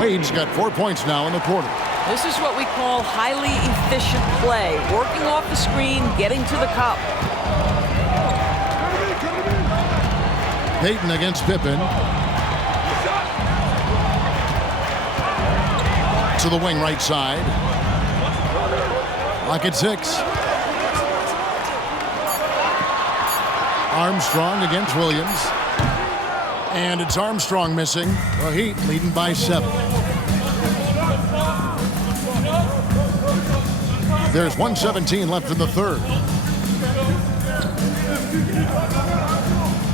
Wade's got 4 points now in the quarter. This is what we call highly efficient play. Working off the screen, getting to the cup. Payton against Pippen. To the wing right side. Lock at 6. Armstrong against Williams. And it's Armstrong missing. The Heat leading by 7. There's 1:17 left in the third.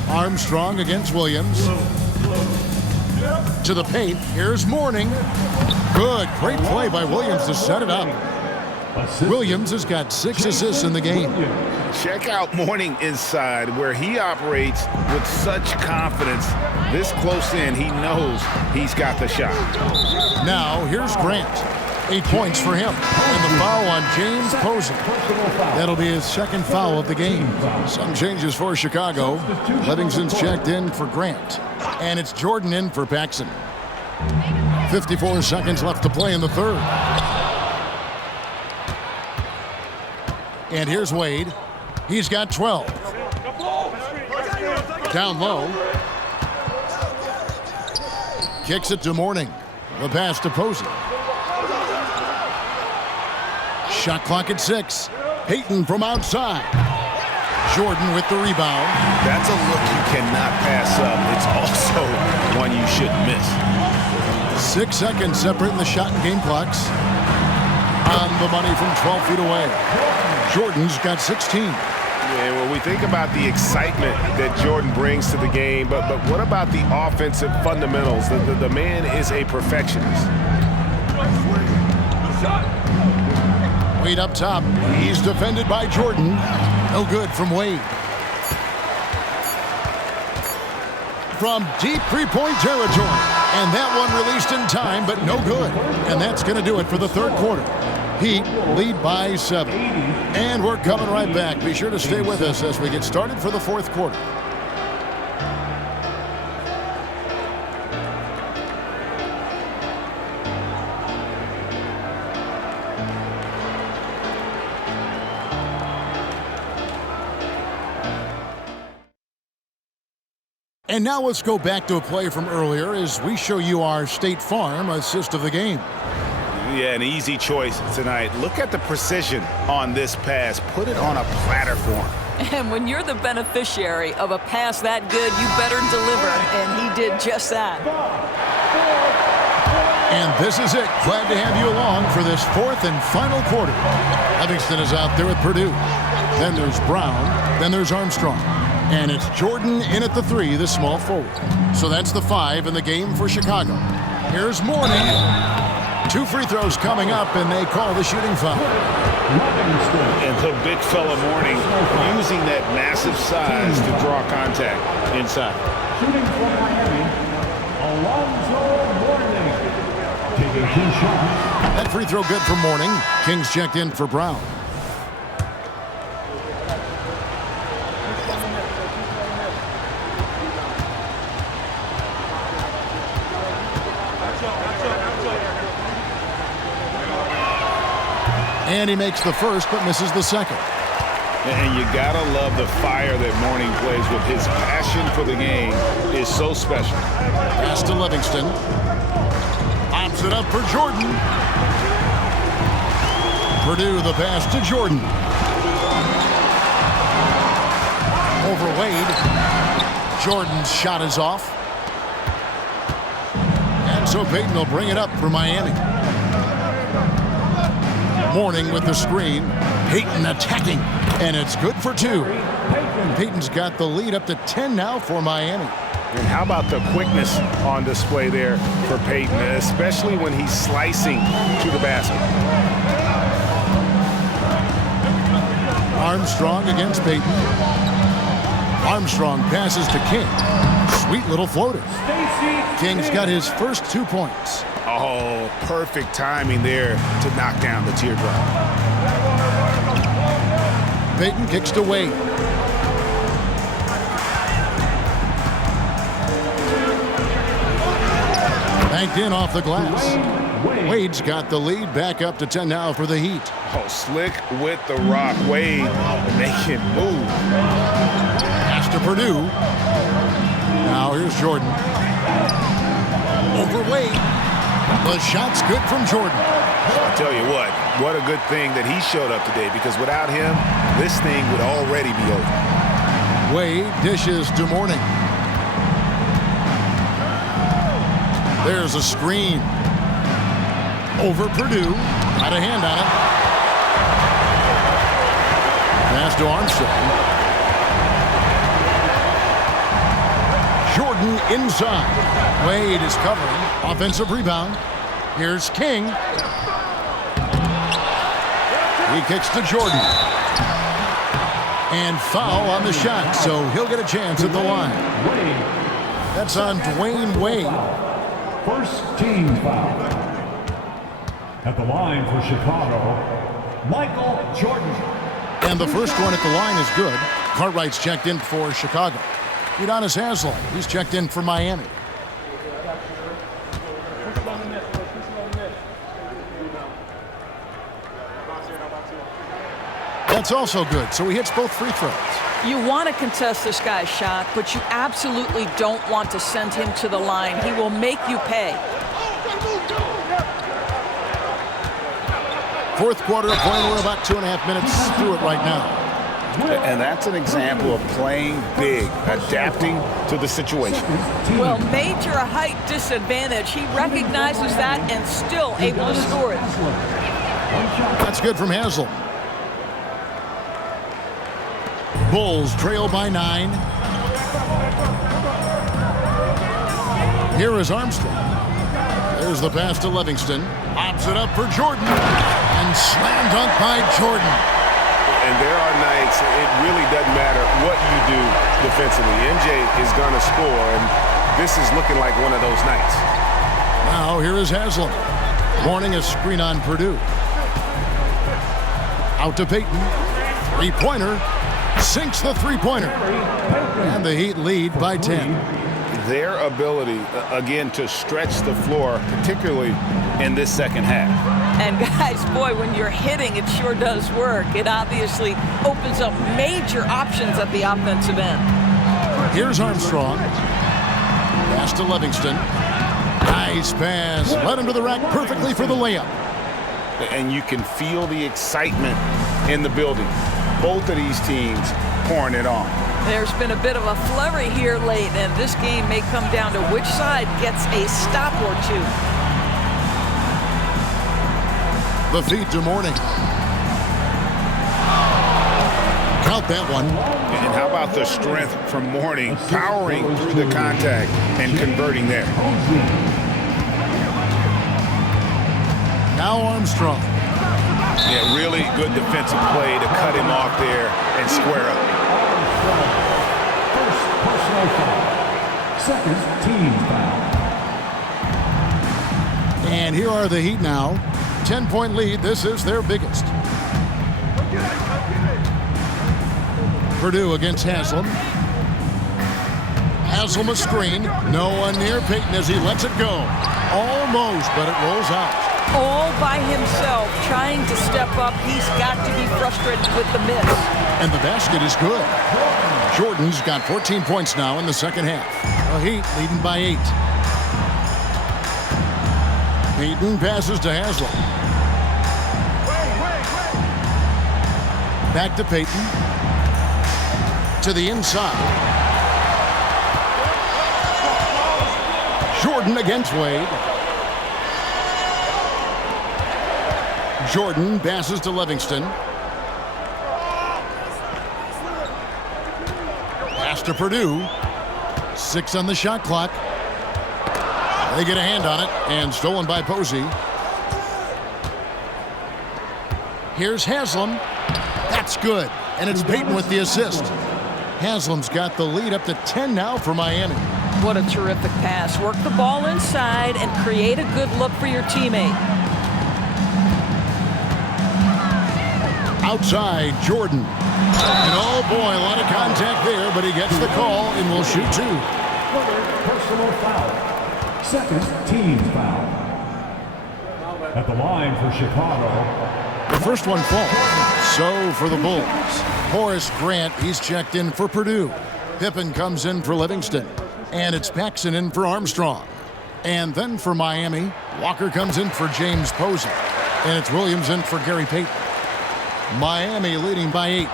Armstrong against Williams. To the paint. Here's Mourning. Good. Great play by Williams to set it up. Williams has got 6 assists in the game. Check out Mourning inside, where he operates with such confidence. This close in, he knows he's got the shot. Now, here's Grant. 8 points for him. And the foul on James Posey. That'll be his second foul of the game. Some changes for Chicago. Livingston's checked in for Grant. And it's Jordan in for Paxson. 54 seconds left to play in the third. And here's Wade. He's got 12. Down low. Kicks it to Mourning. The pass to Posey. Shot clock at 6. Payton from outside. Jordan with the rebound. That's a look you cannot pass up. It's also one you shouldn't miss. 6 seconds separating the shot and game clocks. On the money from 12 feet away. Jordan's got 16. Yeah, Well, we think about the excitement that Jordan brings to the game, but what about the offensive fundamentals? The man is a perfectionist. Wade up top. He's defended by Jordan. No good from Wade. From deep three-point territory. And that one released in time, but no good. And that's going to do it for the third quarter. Heat lead by 7. And we're coming right back. Be sure to stay with us as we get started for the fourth quarter. And now let's go back to a play from earlier as we show you our State Farm assist of the game. Yeah, an easy choice tonight. Look at the precision on this pass. Put it on a platter for him. And when you're the beneficiary of a pass that good, you better deliver, and he did just that. And this is it. Glad to have you along for this fourth and final quarter. Livingston is out there at Purdue. Then there's Brown. Then there's Armstrong. And it's Jordan in at the 3, the small forward. So that's the 5 in the game for Chicago. Here's Mourning. 2 free throws coming up, and they call the shooting foul. And the big fella Mourning using that massive size to draw contact inside. Shooting from Miami, Alonzo Mourning. Taking 2 shots. That free throw good for Mourning. Kings checked in for Brown. And he makes the first, but misses the second. And you gotta love the fire that Mourning plays with. His passion for the game is so special. Pass to Livingston. Pops it up for Jordan. Purdue the pass to Jordan. Over Wade. Jordan's shot is off. And so Payton will bring it up for Miami. Mourning with the screen. Payton attacking. And it's good for 2. Payton's got the lead up to 10 now for Miami. And how about the quickness on display there for Payton, especially when he's slicing to the basket. Armstrong against Payton. Armstrong passes to King. Sweet little floater. King's got his first 2 points. Oh, perfect timing there to knock down the teardrop. Payton kicks to Wade. Banked in off the glass. Wade's got the lead back up to 10 now for the Heat. Oh, slick with the rock. Wade making move. Pass to Purdue. Now here's Jordan. Over Wade. The shot's good from Jordan. I'll tell you what a good thing that he showed up today, because without him, this thing would already be over. Wade dishes to Mourning. There's a screen. Over Purdue. Got a hand on it. Pass to Armstrong. Jordan inside. Wade is covering. Offensive rebound. Here's King. He kicks to Jordan. And foul on the shot, so he'll get a chance at the line. That's on Dwayne Wade. First team foul. At the line for Chicago, Michael Jordan. And the first one at the line is good. Cartwright's checked in for Chicago. Udonis Haslem, he's checked in for Miami. That's also good, so he hits both free throws. You want to contest this guy's shot, but you absolutely don't want to send him to the line. He will make you pay. Fourth quarter of play. We're about 2.5 minutes through it right now. And that's an example of playing big, adapting to the situation. Well, major height disadvantage. He recognizes that and still able to score it. That's good from Haslem. Bulls trail by 9. Here is Armstrong. There's the pass to Livingston. Pops it up for Jordan. And slam dunk by Jordan. And there are nights it really doesn't matter what you do defensively. MJ is going to score, and this is looking like one of those nights. Now here is Haslam. Warning a screen on Purdue. Out to Payton. Three-pointer. Sinks the three-pointer. And the Heat lead by 10. Their ability, again, to stretch the floor, particularly in this second half. And guys, boy, when you're hitting, it sure does work. It obviously opens up major options at the offensive end. Here's Armstrong. Pass to Livingston. Nice pass. Led him to the rack perfectly for the layup. And you can feel the excitement in the building. Both of these teams pouring it on. There's been a bit of a flurry here late, and this game may come down to which side gets a stop or two. The feed to Mourning. Count that one. And how about the strength from Mourning, powering through the contact and converting there. Now Armstrong. Yeah, really good defensive play to cut him off there and square up. First personal foul. Second team foul. And here are the Heat now. 10-point lead. This is their biggest. Purdue against Haslam. Haslam a screen. No one near Payton as he lets it go. Almost, but it rolls out. All by himself, trying to step up. He's got to be frustrated with the miss. And the basket is good. Jordan's got 14 points now in the second half. The Heat leading by 8. Payton passes to Haslam. Back to Payton. To the inside. Jordan against Wade. Jordan passes to Livingston. Pass to Purdue. 6 on the shot clock. They get a hand on it, and stolen by Posey. Here's Haslam. That's good, and it's Payton with the assist. Haslam's got the lead up to 10 now for Miami. What a terrific pass. Work the ball inside and create a good look for your teammate. Outside, Jordan. And oh boy, a lot of contact there, but he gets the call and will shoot 2. Personal foul. Second team foul. At the line for Chicago. The first one falls. So for the Bulls. Horace Grant, he's checked in for Purdue. Pippen comes in for Livingston. And it's Paxson in for Armstrong. And then for Miami, Walker comes in for James Posey. And it's Williams in for Gary Payton. Miami leading by 8.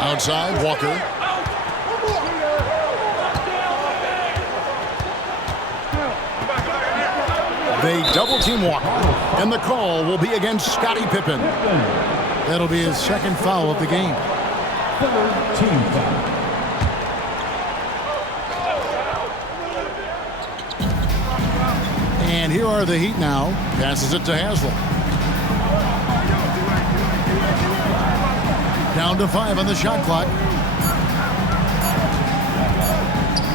Outside, Walker. They double-team Walker, and the call will be against Scottie Pippen. That'll be his second foul of the game. Third team foul. And here are the Heat now. Passes it to Haslam. Down to 5 on the shot clock.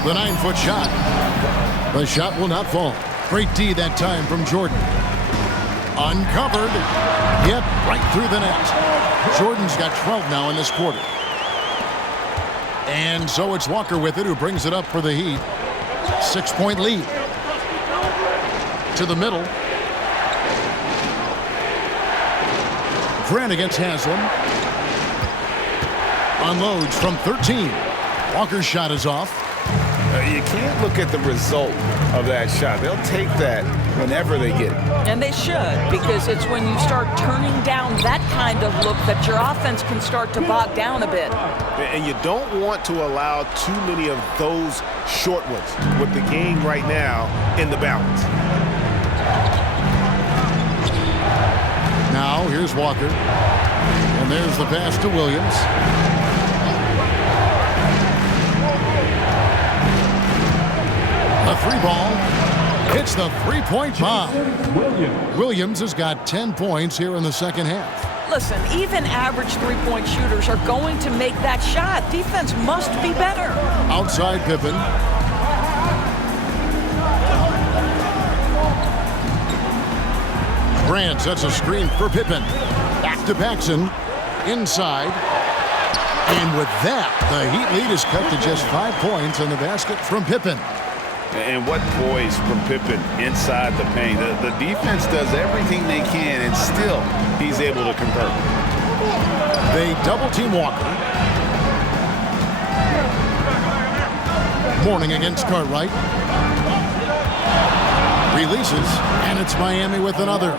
The 9-foot shot. The shot will not fall. Great D that time from Jordan. Uncovered. Yep, right through the net. Jordan's got 12 now in this quarter. And so it's Walker with it, who brings it up for the Heat. 6-point lead. To the middle. Grant against Haslam. Unloads from 13. Walker's shot is off. You can't look at the result of that shot. They'll take that whenever they get it. And they should, because it's when you start turning down that kind of look that your offense can start to bog down a bit. And you don't want to allow too many of those short ones with the game right now in the balance. Now, here's Walker. And there's the pass to Williams. A three ball. Hits the three-point bomb. Williams has got 10 points here in the second half. Listen, even average three-point shooters are going to make that shot. Defense must be better. Outside Pippen. Grant sets a screen for Pippen. Back to Paxson. Inside. And with that, the Heat lead is cut to just 5 points on the basket from Pippen. And what poise from Pippen inside the paint. The defense does everything they can, and still he's able to convert. They double-team Walker. Mourning against Cartwright. Releases, and it's Miami with another.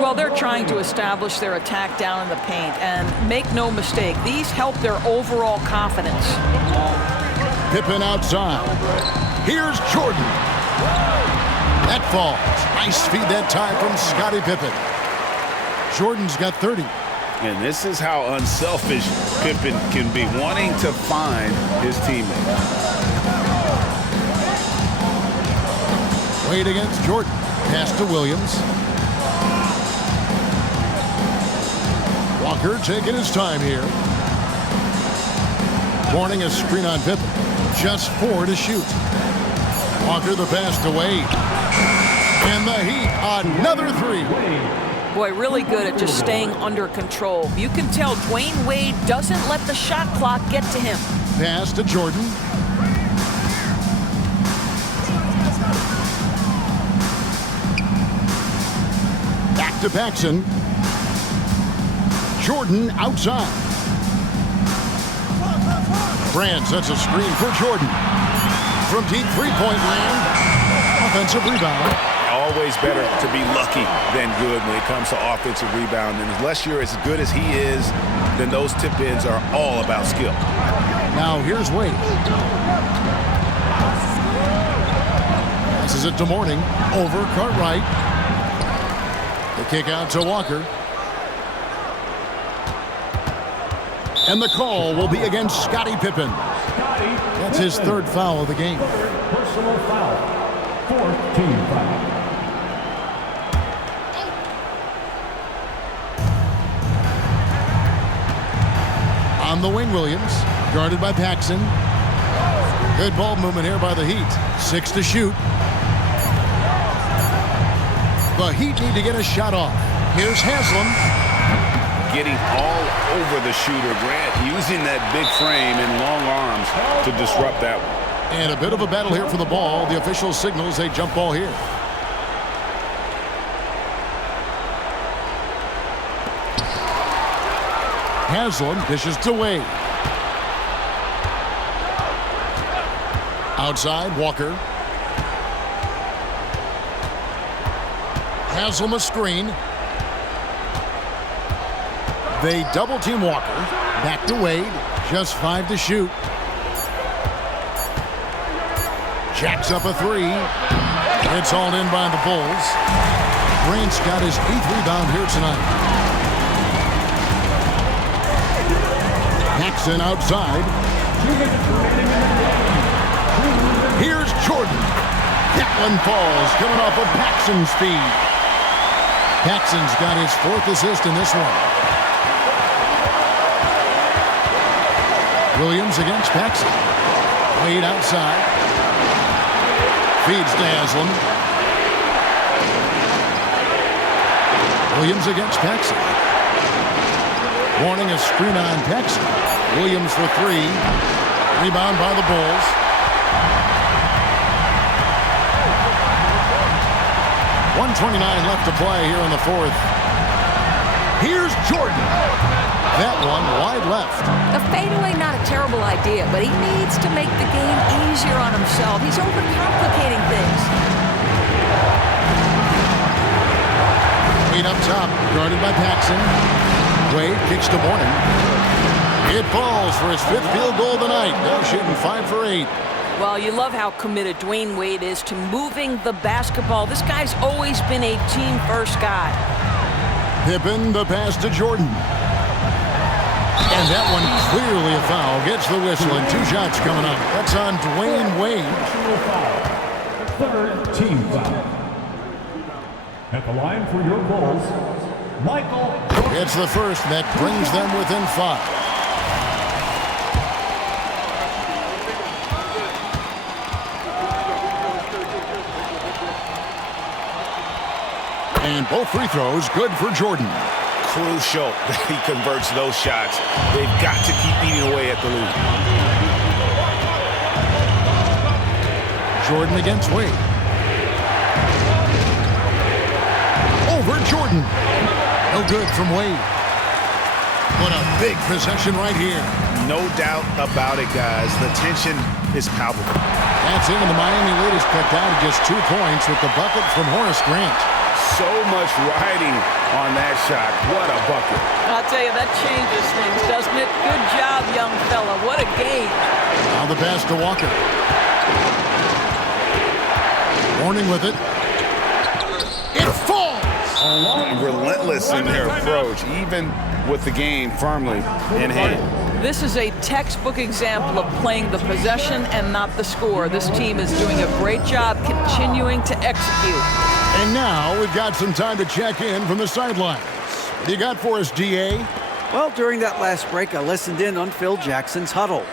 Well, they're trying to establish their attack down in the paint, and make no mistake, these help their overall confidence. Pippen outside. Here's Jordan. That falls. Nice feed that time from Scottie Pippen. Jordan's got 30. And this is how unselfish Pippen can be, wanting to find his teammate. Wade against Jordan. Pass to Williams. Walker taking his time here. Warning a screen on Pippen. Just 4 to shoot. Walker the pass to Wade. And the Heat, another 3. Boy, really good at just staying under control. You can tell Dwayne Wade doesn't let the shot clock get to him. Pass to Jordan. Back to Paxson. Jordan outside. Brand sets a screen for Jordan. From deep three-point land. Offensive rebound. Always better to be lucky than good when it comes to offensive rebound. And unless you're as good as he is, then those tip-ins are all about skill. Now here's Wade. Passes it to Mourning. Over Cartwright. The kick out to Walker. And the call will be against Scottie Pippen. That's his 3rd foul of the game. Personal foul. 4th team foul. On the wing, Williams. Guarded by Paxson. Good ball movement here by the Heat. 6 to shoot. The Heat need to get a shot off. Here's Haslam. Getting all over the shooter. Grant using that big frame and long arms to disrupt that one. And a bit of a battle here for the ball. The official signals a jump ball here. Haslam dishes to Wade. Outside, Walker. Haslam a screen. They double-team Walker. Back to Wade. Just 5 to shoot. Jacks up a 3. It's hauled in by the Bulls. Grant's got his 8th rebound here tonight. Paxson outside. Here's Jordan. That one falls, coming off of Paxson's feed. Paxson's got his 4th assist in this one. Williams against Paxson. Wade outside. Feeds to Haslam. Williams against Paxson. Warning a screen on Paxson. Williams for 3. Rebound by the Bulls. .129 left to play here in the 4th. Here's Jordan. That one wide left. A fadeaway, not a terrible idea, but he needs to make the game easier on himself. He's overcomplicating things. Wade up top, guarded by Paxson. Wade kicks to Mourning. It falls for his 5th field goal tonight. They're shooting 5 for 8. Well, you love how committed Dwayne Wade is to moving the basketball. This guy's always been a team-first guy. Pippen, the pass to Jordan. And that one clearly a foul. Gets the whistle and 2 shots coming up. That's on Dwayne Wade. Third team foul. At the line for your Bulls, Michael. It's the first that brings them within 5. And both free throws good for Jordan. Crucial that he converts those shots. They've got to keep eating away at the lead. Jordan against Wade. Over Jordan. No good from Wade. What a big possession right here. No doubt about it, guys. The tension is palpable. That's it, and the Miami lead is cut down to just 2 points with the bucket from Horace Grant. So much riding on that shot. What a bucket. I'll tell you, that changes things, doesn't it? Good job, young fella. What a game. Now the pass to Walker. Warning with it. It falls! Relentless in their approach, even with the game firmly in hand. This is a textbook example of playing the possession and not the score. This team is doing a great job continuing to execute. And now we've got some time to check in from the sidelines. What do you got for us, DA? Well, during that last break, I listened in on Phil Jackson's huddle.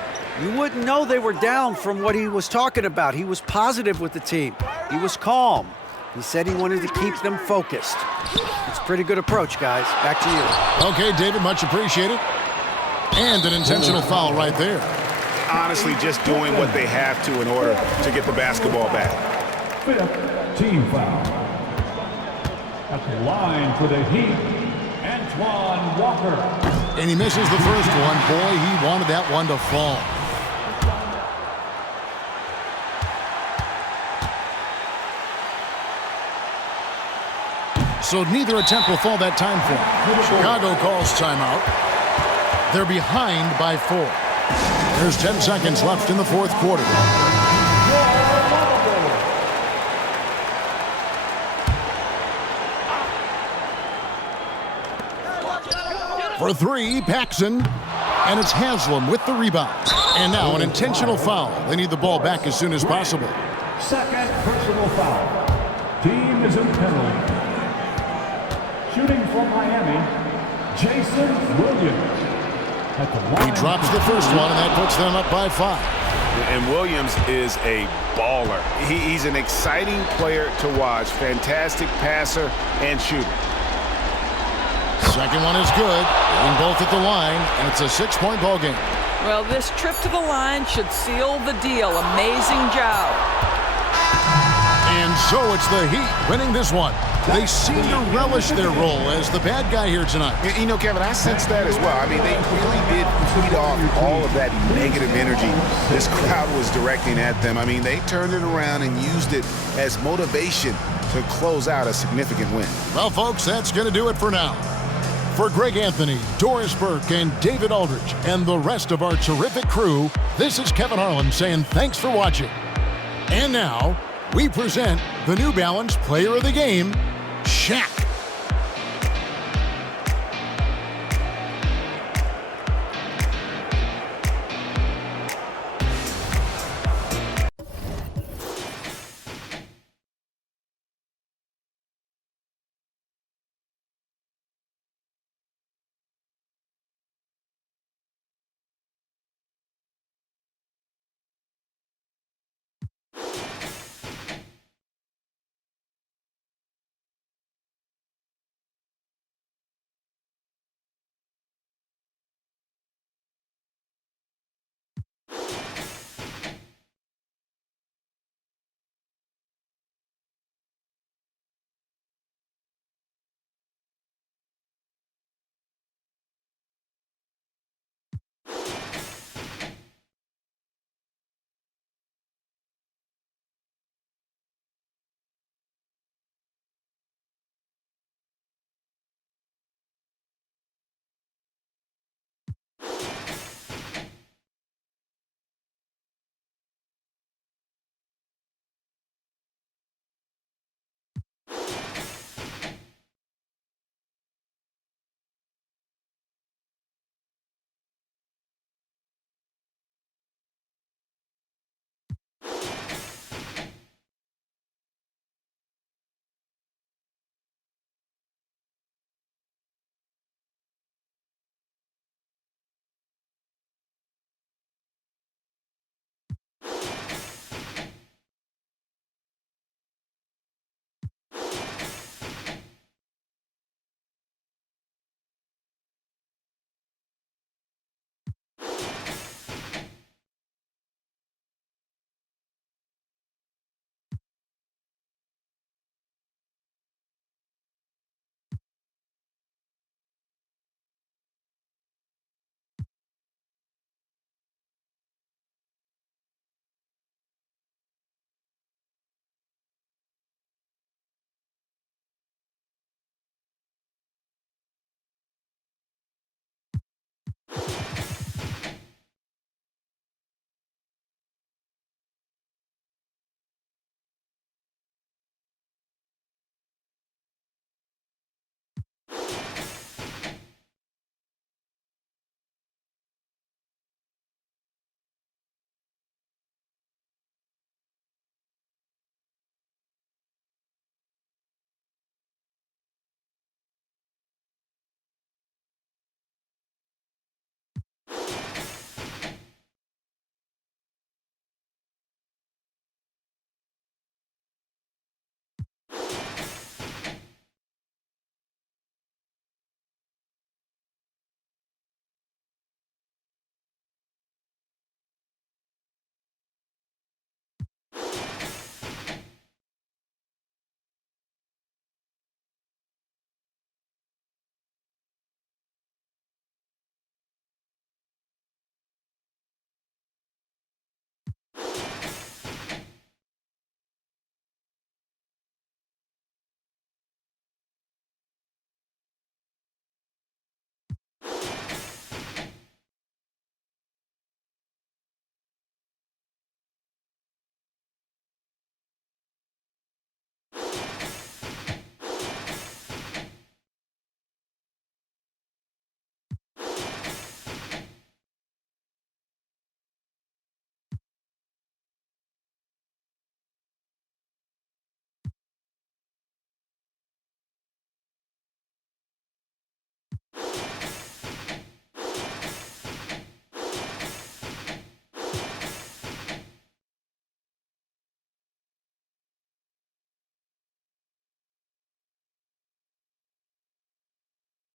You wouldn't know they were down from what he was talking about. He was positive with the team. He was calm. He said he wanted to keep them focused. It's a pretty good approach, guys. Back to you. Okay, David, much appreciated. And an intentional foul right there. Honestly, just doing what they have to in order to get the basketball back. Fifth team foul. At the line for the Heat, Antoine Walker. And he misses the first one. Boy, he wanted that one to fall. So neither attempt will fall that time for him. Chicago calls timeout. They're behind by 4. There's 10 seconds left in the 4th quarter. For 3, Paxson. And it's Haslam with the rebound. And now an intentional foul. They need the ball back as soon as possible. Second personal foul. Team is in penalty. Shooting from Miami, Jason Williams. He drops the first one, and that puts them up by 5. And Williams is a baller. He's an exciting player to watch. Fantastic passer and shooter. Second one is good. Getting both at the line, and it's a 6-point ball game. Well, this trip to the line should seal the deal. Amazing job. And so it's the Heat winning this one. They seem to relish their role as the bad guy here tonight. You know, Kevin, I sense that as well. I mean, they really did feed off all of that negative energy this crowd was directing at them. I mean, they turned it around and used it as motivation to close out a significant win. Well, folks, that's going to do it for now. For Greg Anthony, Doris Burke, and David Aldridge, and the rest of our terrific crew, this is Kevin Harlan saying thanks for watching. And now, we present the New Balance Player of the Game, Shaq.